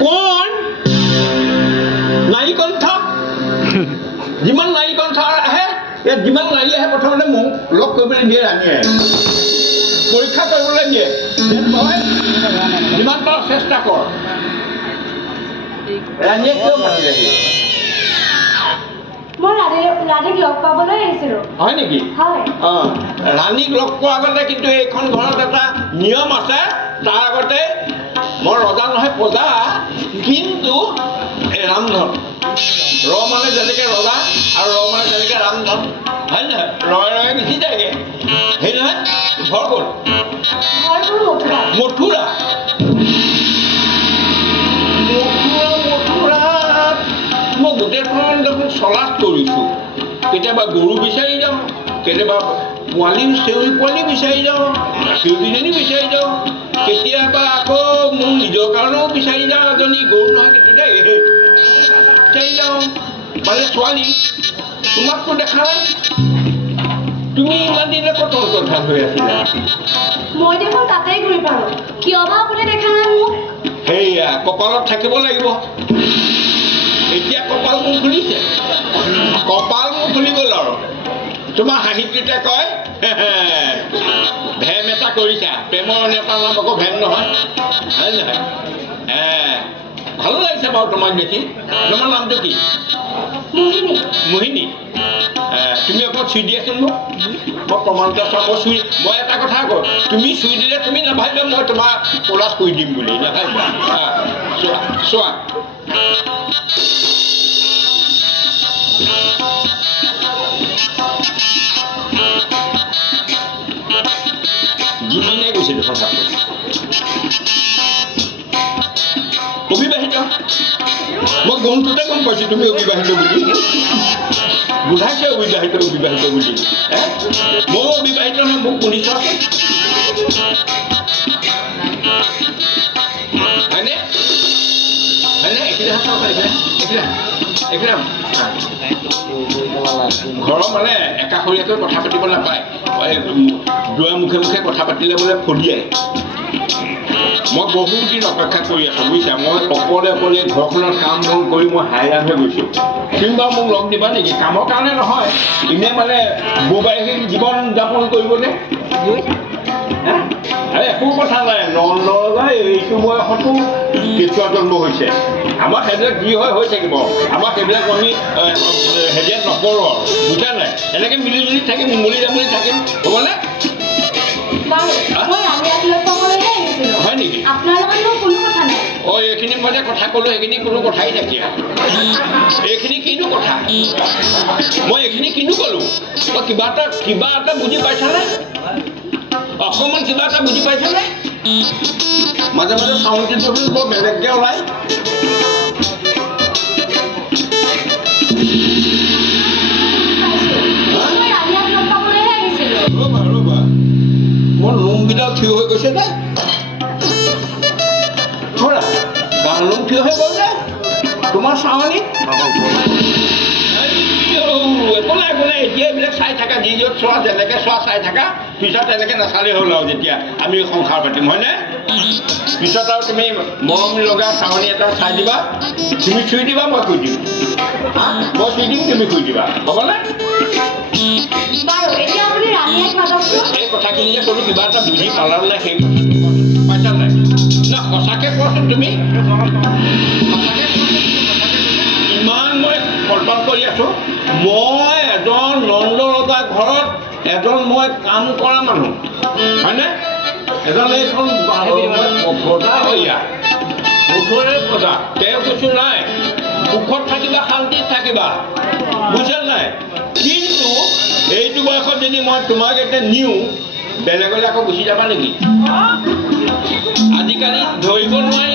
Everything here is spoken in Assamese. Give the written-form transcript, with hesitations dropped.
কোন নাৰী কণ্ঠ যিমান নাৰী কণ্ঠ আহে ইয়াত যিমান নাৰী আহে প্ৰথমতে মোক লগ কৰিবলৈ দিয়ে ৰাণীয়ে পৰীক্ষা কৰিবলৈ দিয়ে তই যিমান পাৰ চেষ্টা কৰ ৰাণীয়ে কিয় মাতিলেহি মই ৰাণীক লগ পাবলৈ আহিছিলোঁ হয় নেকি হয় ৰাণীক লগ পোৱাৰ আগতে কিন্তু এইখন ঘৰত এটা নিয়ম আছে তাৰ আগতে মই ৰজা নহয় প্ৰজা কিন্তু এই ৰামধন ৰ মানে যেনেকৈ ৰজা আৰু ৰ মানে যেনেকৈ ৰামধন হয় নহয় ৰয়ে ৰয়ে গুচি যায়গৈ সেই নহয় ঘৰ ক'ত মথুৰা মই গোটেইখন দেখোন চলাত কৰিছোঁ কেতিয়াবা গৰু বিচাৰি যাওঁ কেতিয়াবা পোৱালি চেউৰী পোৱালি বিচাৰি যাওঁ চেউৰীজনী বিচাৰি যাওঁ কেতিয়াবা আকৌ মোৰ নিজৰ কাৰণেও বিচাৰি যাওঁ এজনী গৰু নহয় কিন্তু দেই বিচাৰি যাওঁ মানে ছোৱালী তোমাকতো দেখা নাই তুমি ইমান দিনে ক'ত কথা হৈ আছিলা মই দেখোন তাতেই ঘূৰি পাৰোঁ কিয় বা আপুনি দেখা নাই মোক সেয়া কপালত থাকিব লাগিব এতিয়া কপাল মোৰ খুলিছে কপাল মোৰ খুলি গ'ল আৰু তোমাৰ হাঁহিটোতে কয় ভেম এটা কৰিছা প্ৰেমৰ এটা নাম আকৌ ভেম নহয় হয় নহয় ভালো লাগিছে বাৰু তোমাক দেখি তোমাৰ নামটো কি মোহিনী তুমি অকণ চুই দিয়াচোন মোক মই প্ৰমাণটো আছোঁ মই চুই মই এটা কথা কওঁ তুমি চুই দিলে তুমি নাভাবিবা মই তোমাৰ ক'লাত শুই দিম বুলি নাভাবিবা চোৱা চোৱা দুদিনে গৈছে দেখোন কথাটো অবিবাহিত মই গণটোতে গম পাইছোঁ তুমি অবিবাহিত বুলি বুজাইছে অবিবাহিত বুলি মই অবিবাহিত নহয় মোক শুনিছ হয়নে হয়নে একদম ঘৰৰ মানে একাষৰীয়াকৈ কথা পাতিব নাপায় দুৱাৰ মুখে মুখে কথা পাতিলে বোলে ফলিয়াই মই বহুত দিন অপেক্ষা কৰি আছোঁ বুজিছা মই অকলে ঘৰখনৰ কাম বন কৰি মই হাইৰাণ হৈ গৈছোঁ তুমি বাৰু মোক লগ দিবা নেকি কামৰ কাৰণে নহয় এনেই মানে বৈবাহিক জীৱন যাপন কৰিবলৈ একো কথা নাই নৰজা এইটো বয়সতো কেঁচুৱা জন্ম হৈছে আমাৰ সেইবিলাক যি হয় হৈ থাকিব আমাৰ সেইবিলাক আমি হেৰিয়াত নকৰোঁ আৰু বুজা নাই এনেকৈ মিলি জুলি থাকিম মলি জামলি থাকিম হ'বনে হয় নেকি এইখিনি মই যে কথা ক'লোঁ সেইখিনি কোনো কথাই নাইকিয়া এইখিনি কিনো কথা মই এইখিনি কিনো ক'লোঁ মই কিবা এটা বুজি পাইছানে অকণমান কিবা এটা বুজি পাইছানে মাজে মাজে চাউণ্ডটো বৰ বেলেগকৈ ওলায় ৰ'বা মোৰ নোমকেইডাল থিয় হৈ গৈছে নে বাংলুম থিয় হৈ গ'ল নে তোমাৰ চাৱনী একো নাই এতিয়া এইবিলাক চাই থাকা যি য'ত চোৱা যেনেকৈ চোৱা চাই থাকা পিছত তেনেকৈ নাচালেই হ'ল আৰু যেতিয়া আমি সংসাৰ পাতিম হয়নে পিছত আৰু তুমি মৰম লগা চাৱনী এটা চাই দিবা তুমি চুই দিবা মই শুই দিম মই চুই দিম তুমি শুই দিবা হ'বনে এই কথাখিনি যে ক'লোঁ কিবা এটা বুজি পালা নাই সেই পাইছা নাই না সঁচাকৈ কোৱাচোন তুমি ইমান মই কল্পনা কৰি আছোঁ মই এজন নন্দ ৰজা ঘৰত এজন মই কাম কৰা মানুহ হয়নে এজন এইখন প্ৰজা হৈ ইয়াত মুঠৰে প্ৰজা তেওঁ কিছু নাই সুখত থাকিবা শান্তিত থাকিবা বুজিছা নাই কিন্তু এইটো বয়সত যদি মই তোমাক এতিয়া নিওঁ বেলেগলৈ আকৌ গুচি যাবা নেকি আজিকালি ধৰিব নোৱাৰি